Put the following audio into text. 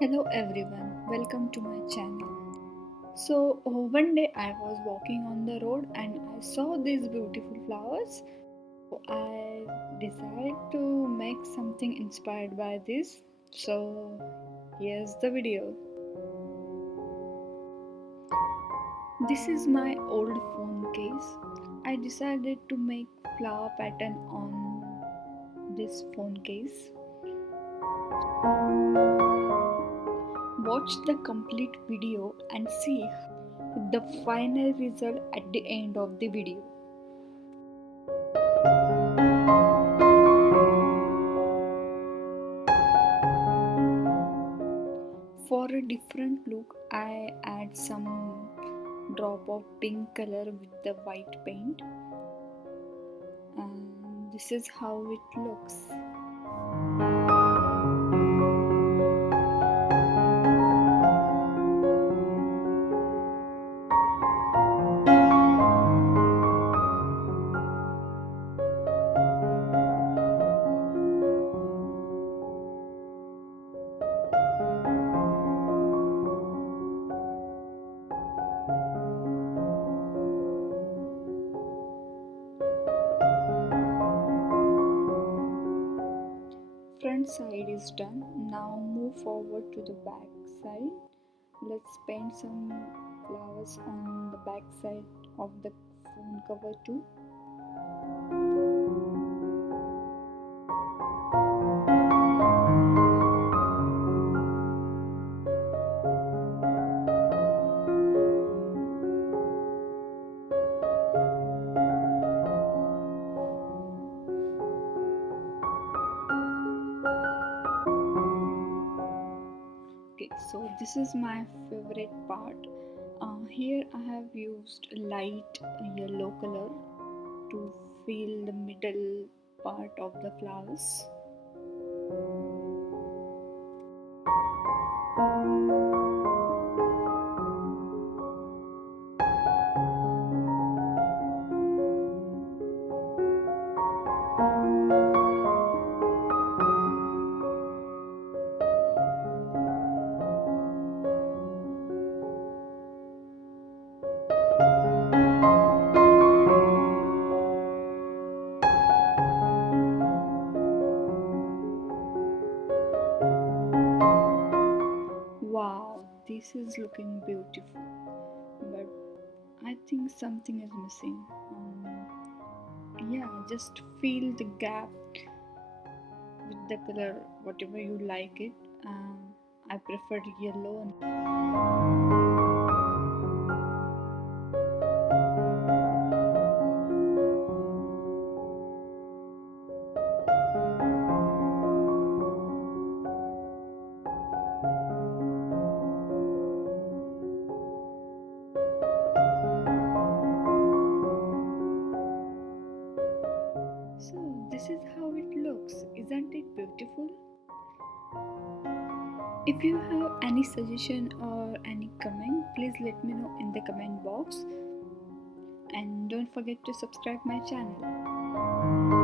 Hello everyone, welcome to my channel. One day I was walking on the road and I saw these beautiful flowers. I decided to make something inspired by this. So, here's the video. This is my old phone case. I decided to make flower pattern on this phone case. Watch the complete video and see the final result at the end of the video. For a different look, I add some drop of pink color with the white paint, and this is how it looks. Front side is done. Now move forward to the back side. Let's paint some flowers on the back side of the phone cover too. Okay, so this is my favorite part. Here I have used light yellow color to fill the middle part of the flowers. Wow, this is looking beautiful, but I think something is missing. Yeah, just fill the gap with the color, whatever you like it. I preferred yellow. So this is how it looks. Isn't it beautiful? If you have any suggestion or any comment, please let me know in the comment box. And don't forget to subscribe my channel.